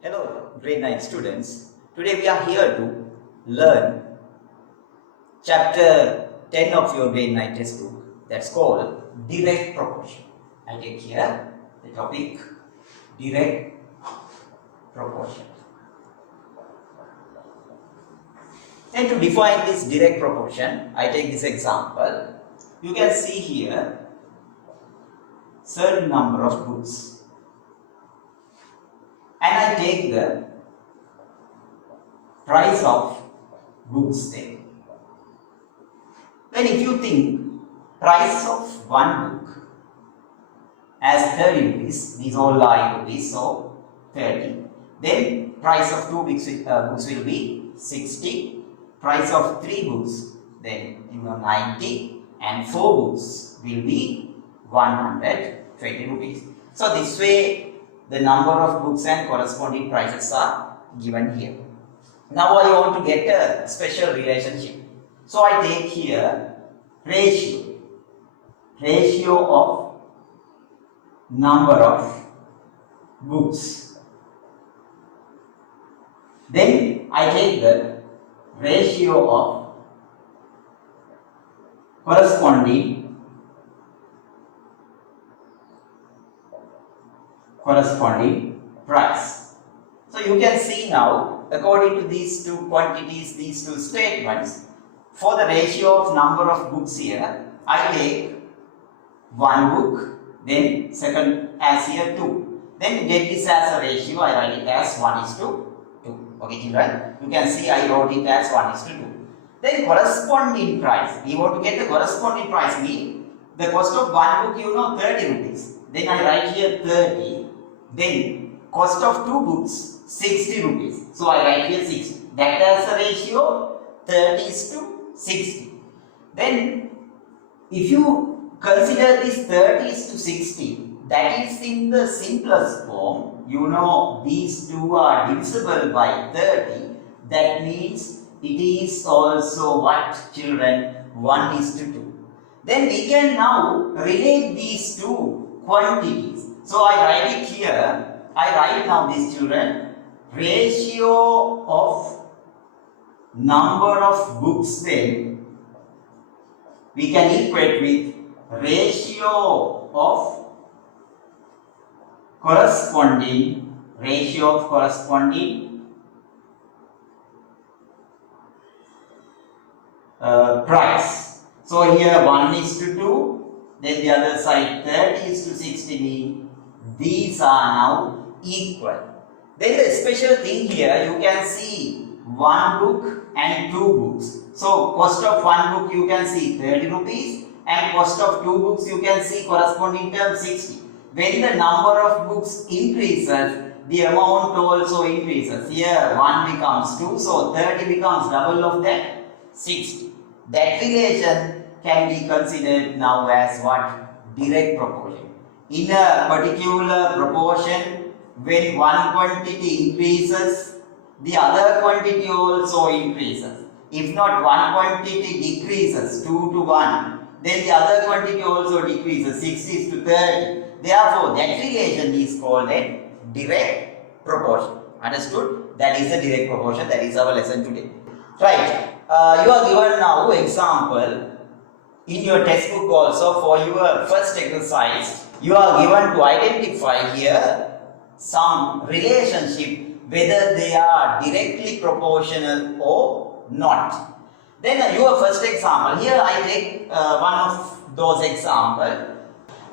Hello, grade 9 students. Today we are here to learn chapter 10 of your grade 9 textbook, that's called direct proportion. I take here the topic direct proportion. And to define this direct proportion, I take this example. You can see here certain number of books, and I take the price of books there. Then if you think price of one book as 30 rupees, these all are rupees, so 30. Then price of two books will be 60. Price of three books, then 90, and four books will be 120 rupees. So this way the number of books and corresponding prices are given here. Now I want to get a special relationship. So I take here ratio of number of books. Then I take the ratio of corresponding price. So you can see now, according to these two quantities, these two statements, for the ratio of number of books here, I take one book, then second as here 2. Then get this as a ratio, I write it as 1:2. Okay, children, you can see I wrote it as 1:2. Then corresponding price, we want to get the corresponding price, mean the cost of one book 30 rupees. Then I write here 30. Then cost of two books 60 rupees. So I write here 60. That as a ratio 30:60. Then if you consider this 30:60, that is in the simplest form. These two are divisible by 30. That means it is also what, children? 1:2. Then we can now relate these two quantities. So I write it here. I write now this, children, ratio of number of books, then we can equate with ratio of corresponding price. So here 1:2, then the other side 30:60 mean these are now equal. Then the special thing here, you can see one book and two books. So cost of one book you can see 30 rupees and cost of two books you can see corresponding term 60. When the number of books increases, the amount also increases. Here 1 becomes 2, so 30 becomes double of that, 60. That relation can be considered now as what? Direct proportion. In a particular proportion, when one quantity increases, the other quantity also increases. If not, one quantity decreases 2 to 1, then the other quantity also decreases 60:30. Therefore, that relation is called a direct proportion. Understood? That is a direct proportion. That is our lesson today. Right. You are given now example in your textbook also for your first exercise. You are given to identify here some relationship, whether they are directly proportional or not. Then your first example, here I take one of those examples.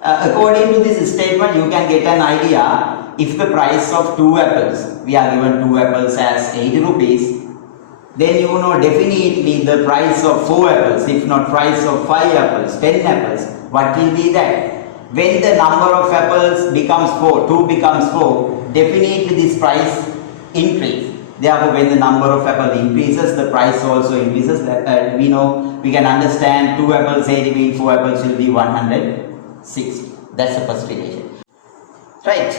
According to this statement, you can get an idea. If the price of 2 apples, we are given 2 apples as 80 rupees, then definitely the price of 4 apples, if not price of 5 apples, 10 apples, what will be that? When the number of apples becomes 4, 2 becomes 4, definitely this price increase. Therefore, when the number of apples increases, the price also increases. We can understand 2 apples 80 means 4 apples will be 160. That's the first relation. Right.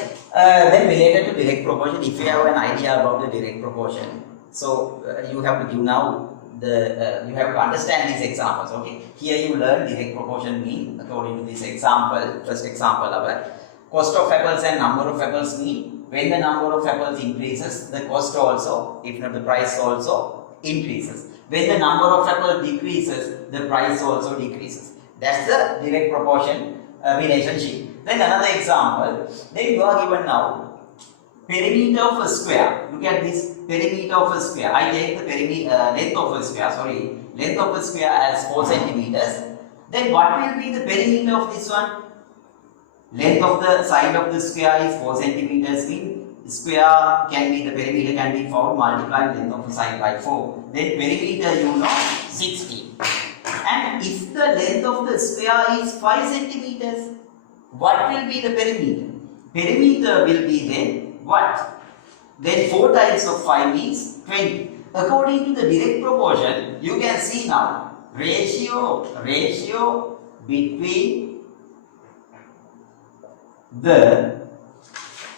Then related to direct proportion, if you have an idea about the direct proportion, so you have to give now you have to understand these examples. Okay. Here you learn direct proportion mean according to this example, first example our Cost of apples and number of apples mean when the number of apples increases, the cost also, if not the price also increases. When the number of apples decreases, the price also decreases. That's the direct proportion relationship. Then another example, then you are given now perimeter of a square. Look at this perimeter of a square. I take the length of a square as 4 centimeters. Then what will be the perimeter of this one? Length of the side of the square is 4 centimeters. Means square can be, the perimeter can be found multiplied length of the side by 4. Then perimeter 60. And if the length of the square is 5 centimeters, what will be the perimeter? Perimeter will be then what? Then 4 times of 5 means 20. According to the direct proportion, you can see now ratio between the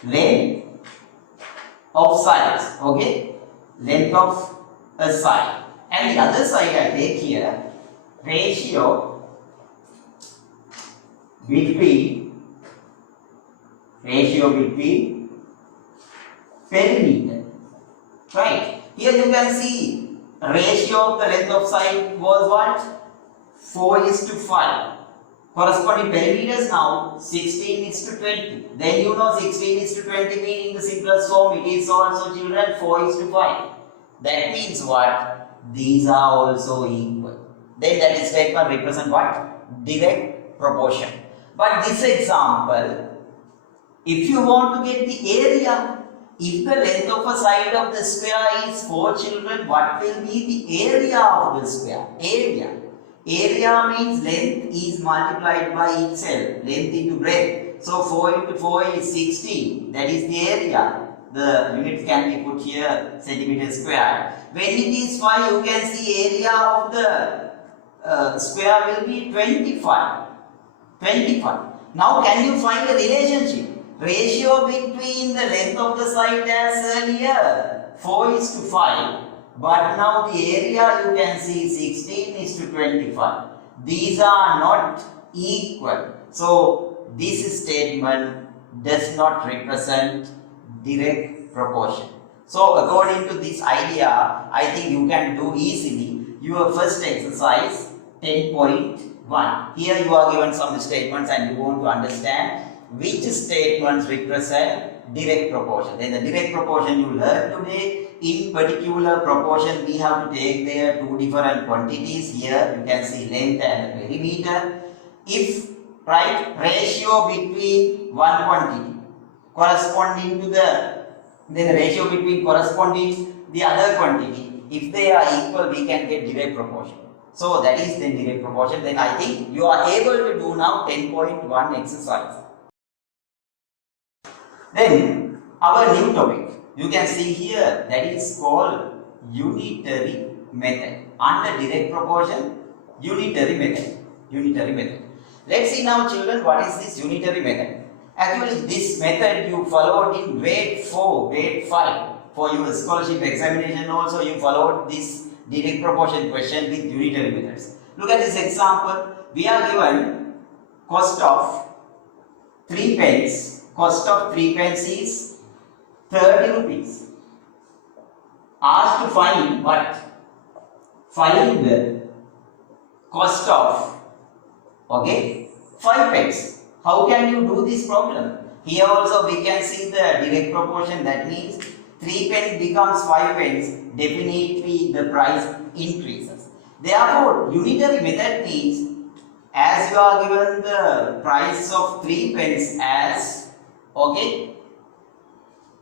length of sides, okay? Length of a side. And the other side I take here, ratio between perimeter. Right? Here you can see ratio of the length of side was what? 4:5. Corresponding perimeters now 16:20. Then 16:20 meaning the simplest form, it is also children 4:5. That means what? These are also equal. Then that statement represent what? Direct proportion. But this example, if you want to get the area, if the length of a side of the square is 4 children, what will be the area of the square? Area means length is multiplied by itself, length into breadth. So 4 into 4 is 16, that is the area. The units can be put here, centimeter square. When it is 5, you can see area of the square will be 25. Now can you find a relationship? Ratio between the length of the side as earlier, 4:5. But now the area you can see 16:25. These are not equal. So this statement does not represent direct proportion. So according to this idea, I think you can do easily your first exercise 10.1. Here you are given some statements and you want to understand which statements represent direct proportion. Then the direct proportion you learn today. In particular proportion, we have to take there 2 different quantities. Here you can see length and perimeter. If ratio between one quantity corresponding to the ratio between corresponding the other quantity, if they are equal, we can get direct proportion. So that is the direct proportion. Then I think you are able to do now 10.1 exercise. Then our new topic. You can see here that is called unitary method. Under direct proportion, unitary method. Let's see now children, what is this unitary method? Actually this method you followed in grade 4, grade 5. For your scholarship examination also you followed this direct proportion question with unitary methods. Look at this example. We are given cost of 3 pence. Cost of 3 pence is 30 rupees. Asked to find what? Find the cost of 5 pence. How can you do this problem? Here also we can see the direct proportion. That means 3 pence becomes 5 pence. Definitely the price increases. Therefore, unitary method means as you are given the price of 3 pence as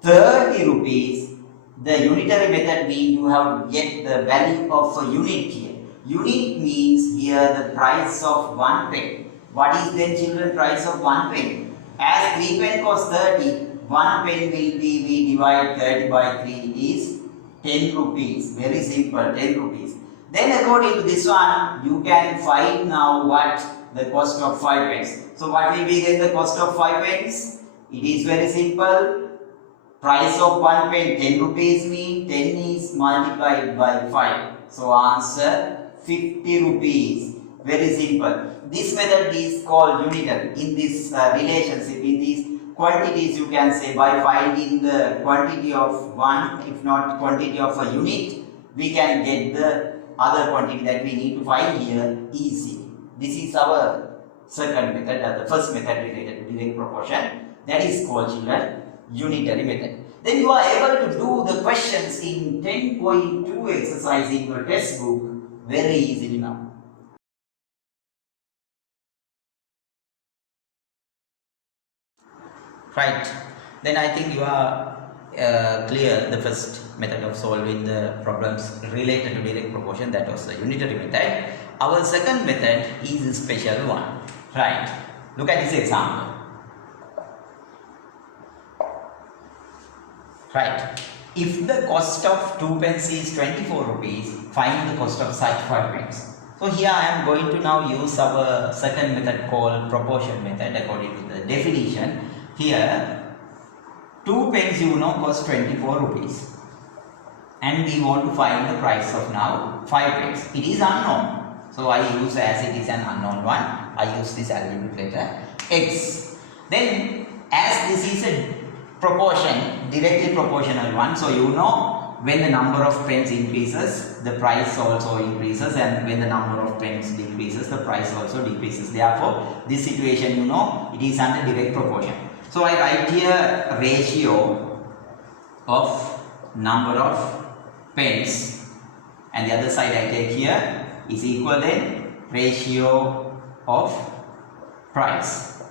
30 rupees, the unitary method means you have to get the value of a unit here. Unit means here the price of 1 penny. What is then children price of 1 penny? As 3 pence costs 30, 1 penny will be, we divide 30 by 3 is 10 rupees. Very simple, 10 rupees. Then according to this one, you can find now what? The cost of 5 pence. So what will be then the cost of 5 pence? It is very simple. Price of 1 pen 10 rupees means 10 is multiplied by 5. So answer 50 rupees. Very simple. This method is called unitary. In this relationship, in this quantities, you can say by finding the quantity of one, if not quantity of a unit, we can get the other quantity that we need to find here easily. This is our second method, the first method related to direct proportion. That is called, children, unitary method. Then you are able to do the questions in 10.2 exercise in your textbook very easily now. Right. Then I think you are clear the first method of solving the problems related to direct proportion, that was the unitary method. Our second method is a special one. Right. Look at this example. Right. If the cost of 2 pence is 24 rupees, find the cost of such 5 pence. So here I am going to now use our second method called proportion method according to the definition. Here 2 pence cost 24 rupees and we want to find the price of now 5 pence. It is unknown. So I use, as it is an unknown one, I use this algebraic letter x. Then as this is a proportion, directly proportional one, so when the number of pence increases, the price also increases, and when the number of pence decreases, the price also decreases. Therefore, this situation it is under direct proportion. So I write here ratio of number of pence, and the other side I take here is equal then ratio of price.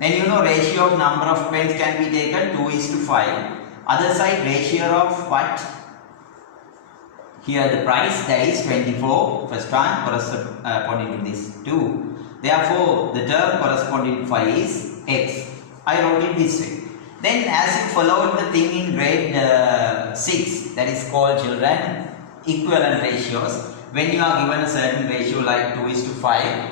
Then ratio of number of pence can be taken 2:5. Other side ratio of what? Here the price, that is 24, first one corresponding to this 2. Therefore, the term corresponding to 5 is x. I wrote it this way. Then as you followed the thing in grade 6, that is called, children, equivalent ratios. When you are given a certain ratio like 2:5,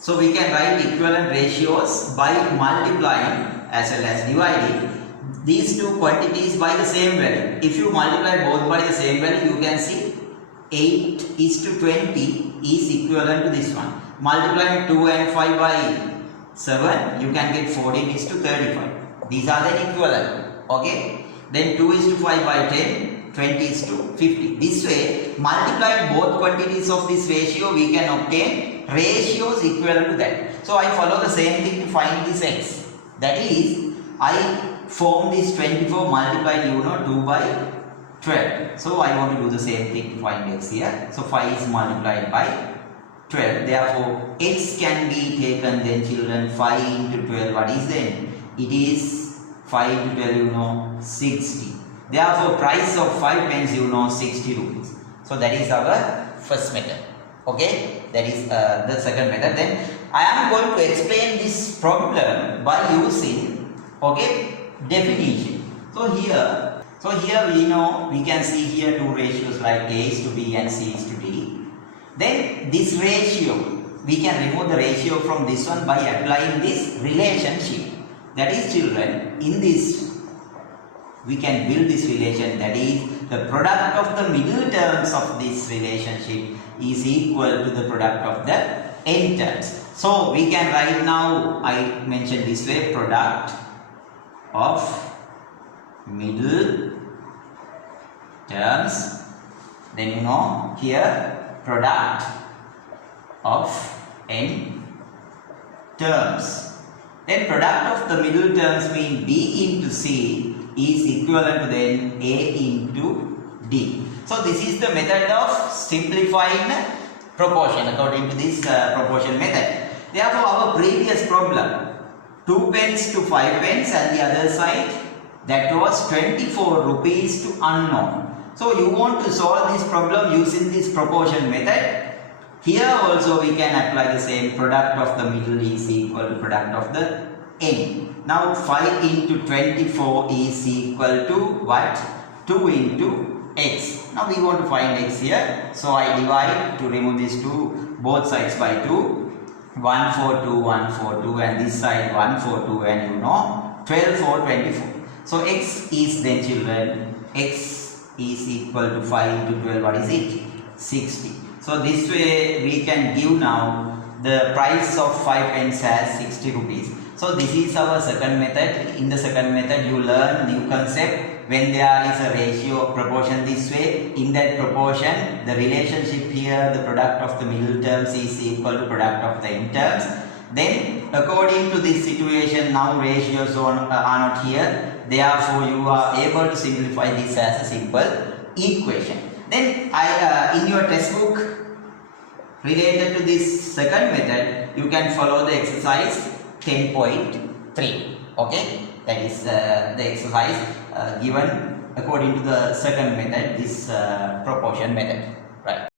so we can write equivalent ratios by multiplying as well as dividing these two quantities by the same value. If you multiply both by the same value, you can see 8:20 is equivalent to this one. Multiplying 2 and 5 by 7, you can get 14:35. These are the equivalent. Okay. Then 2:5 by 10. 20:50. This way, multiplying both quantities of this ratio, we can obtain ratios equivalent to that. So I follow the same thing to find this x. That is, I form this 24 multiplied 2 by 12. So I want to do the same thing to find x here. So 5 is multiplied by 12. Therefore, x can be taken then, children, 5 into 12. What is then? It is 5 into 12, 60. Therefore, price of 5 pence, 60 rupees. So that is our first method. Okay, that is the second method. Then I am going to explain this problem by using definition. So here we can see here two ratios like A is to B and C is to D. Then this ratio, we can remove the ratio from this one by applying this relationship. That is, children, in this we can build this relation, that is, the product of the middle terms of this relationship is equal to the product of the end terms. So we can write now, I mentioned this way, product of middle terms, then here product of end terms. Then product of the middle terms mean B into C is equivalent to then A into D. So this is the method of simplifying proportion according to this proportion method. Therefore, our previous problem, 2 pence to 5 pence, and the other side, that was 24 rupees to unknown. So you want to solve this problem using this proportion method. Here also we can apply the same, product of the middle is equal to product of the end. Now 5 into 24 is equal to what? 2 into x. Now we want to find x here. So I divide to remove these two, both sides by 2. 142, 142, and this side 142, and 12, 4, 24. So x is then, children, x is equal to 5 into 12. What is it? 60. So this way we can give now the price of 5 pence as 60 rupees. So this is our second method. In the second method, you learn new concept. When there is a ratio of proportion this way, in that proportion, the relationship here, the product of the middle terms is equal to product of the end terms. Then, according to this situation, now ratios are not here. Therefore, you are able to simplify this as a simple equation. Then, in your textbook related to this second method, you can follow the exercise 10.3. Okay, that is the exercise given according to the second method, this proportion method, right?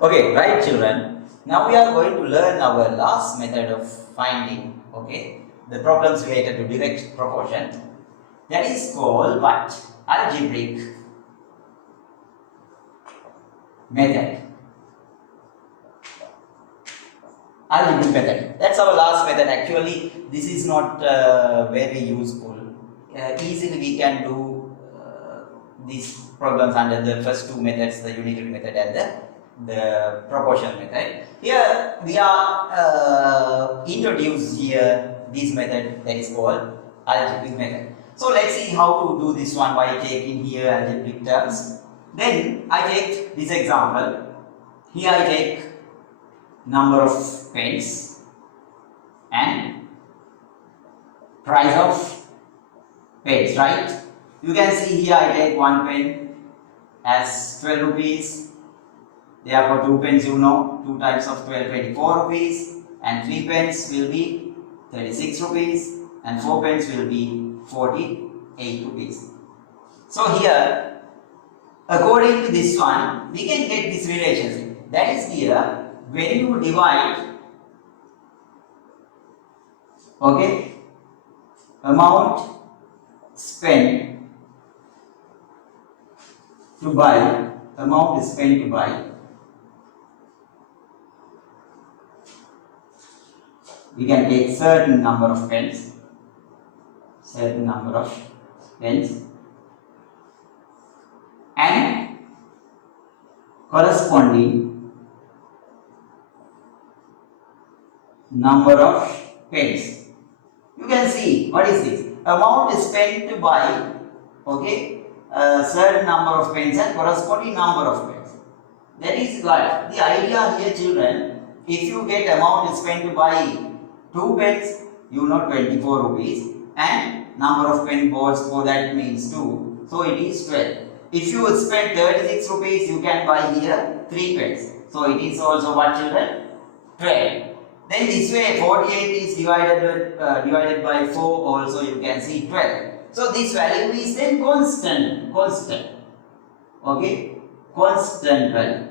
Okay, right children. Now we are going to learn our last method of finding, okay, the problems related to direct proportion. That is called what? Algebraic method. Algebraic method. That's our last method. Actually, this is not very useful. Easily we can do these problems under the first two methods, the unitary method and the proportion method. Here we are introduced here this method that is called algebraic method. So let's see how to do this one by taking here algebraic terms. Then I take this example. Here I take number of pens and price of pens, right? You can see here I take one pen as 12 rupees. Therefore 2 pens, you know, 2 times of 12, 24 rupees, and 3 pens will be 36 rupees, and 4 pens will be 48 rupees. So here, according to this one, we can get this relationship. That is here, when you divide, okay, amount spent to buy, amount is spent to buy, we can take certain number of pens, and corresponding number of pens. You can see what is this? Amount is spent to buy, okay, a certain number of pens and corresponding number of pens. That is what the idea here, children. If you get amount is spent to buy 2 pens, you know 24 rupees, and number of pen boards for that means 2, so it is 12. If you spend 36 rupees, you can buy here 3 pens, so it is also what, children? 12. Then this way 48 is divided by 4, also you can see 12. So this value is then constant, okay, constant value,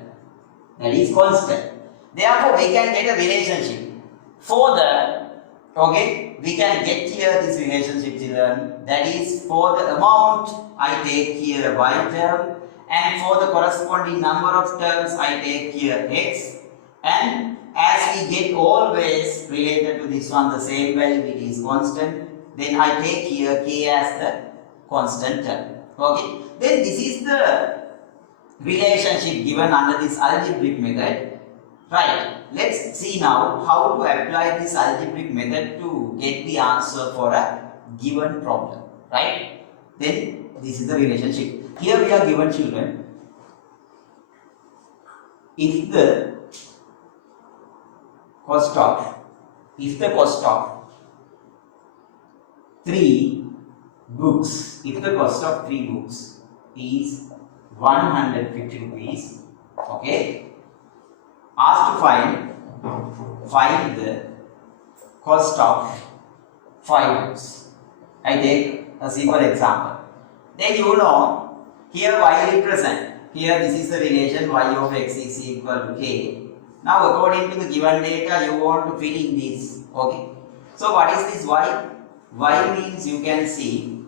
that is constant. Therefore we can get a relationship. For the, okay, we can get here this relationship, children. That is, for the amount I take here y term, and for the corresponding number of terms I take here x, and as we get always related to this one the same value, it is constant, then I take here k as the constant term. Okay, then this is the relationship given under this algebraic method. Right, let's see now how to apply this algebraic method to get the answer for a given problem. Right, then this is the relationship. Here we are given, children, if the cost of 3 books, is 150 rupees, okay, asked to find the cost of 5 books. I take a simple example. Then you know, here y represent, here this is the relation y of x is equal to k. Now according to the given data, you want to fill in this, okay. So what is this y? Y means, you can see,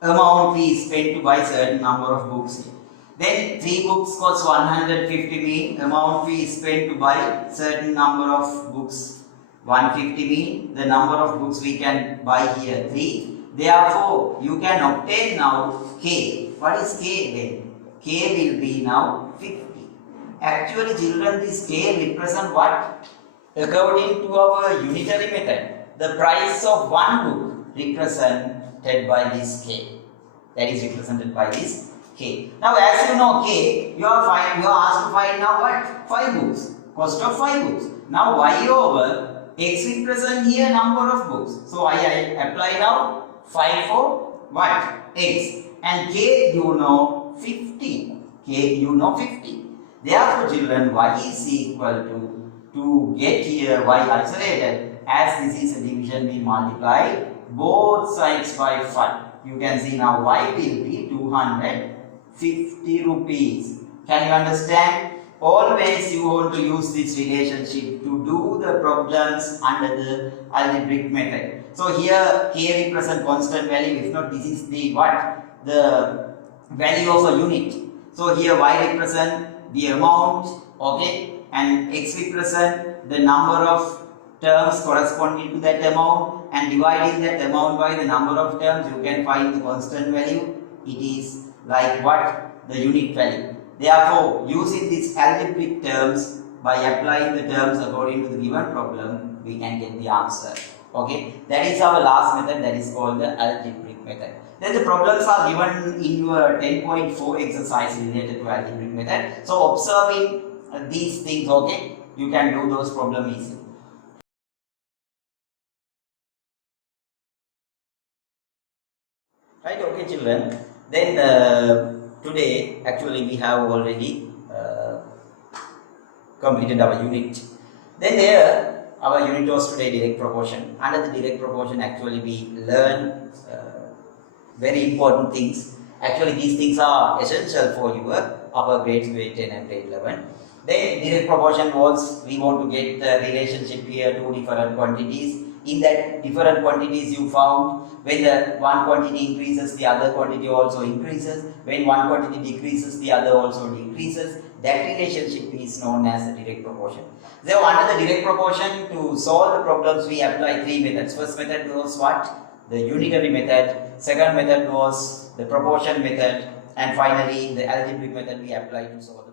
amount is spent to buy certain number of books. Then 3 books cost 150 mean amount fee is spent to buy certain number of books 150 mean the number of books we can buy here 3. Therefore, you can obtain now k. What is k then? K will be now 50. actually children, this K represent what? According to our unitary method, the price of one book represented by this K. That is represented by this K. Now as you know K, you are asked to find now what? 5 books. Cost of 5 books. Now Y over X represent here number of books. So I apply now 5 for what? X. And K you know 50. K you know 50. Therefore children, Y is equal to get here Y isolated, as this is a division, we multiply both sides by 5. You can see now Y will be 250 rupees. Can you understand? Always you want to use this relationship to do the problems under the algebraic method. So here K represent constant value. If not, this is the what? The value of a unit. So here Y represent the amount, okay, and X represent the number of terms corresponding to that amount, and dividing that amount by the number of terms, you can find the constant value. It is like what? The unit value. Therefore, using these algebraic terms, by applying the terms according to the given problem, we can get the answer. Okay, that is our last method, that is called the algebraic method. Then the problems are given in your 10.4 exercise related to algebraic method. So observing these things, okay, you can do those problems easily. Right, okay children. Then today actually we have already completed our unit. Then there our unit was today direct proportion. Under the direct proportion actually we learn very important things. Actually these things are essential for your upper grades, grade 10 and grade 11. Then direct proportion was, we want to get the relationship here to different quantities. In that different quantities you found, when the one quantity increases, the other quantity also increases. When one quantity decreases, the other also decreases. That relationship is known as the direct proportion. So under the direct proportion, to solve the problems we apply 3 methods. First method was what? The unitary method. Second method was the proportion method. And finally the algebraic method we apply to solve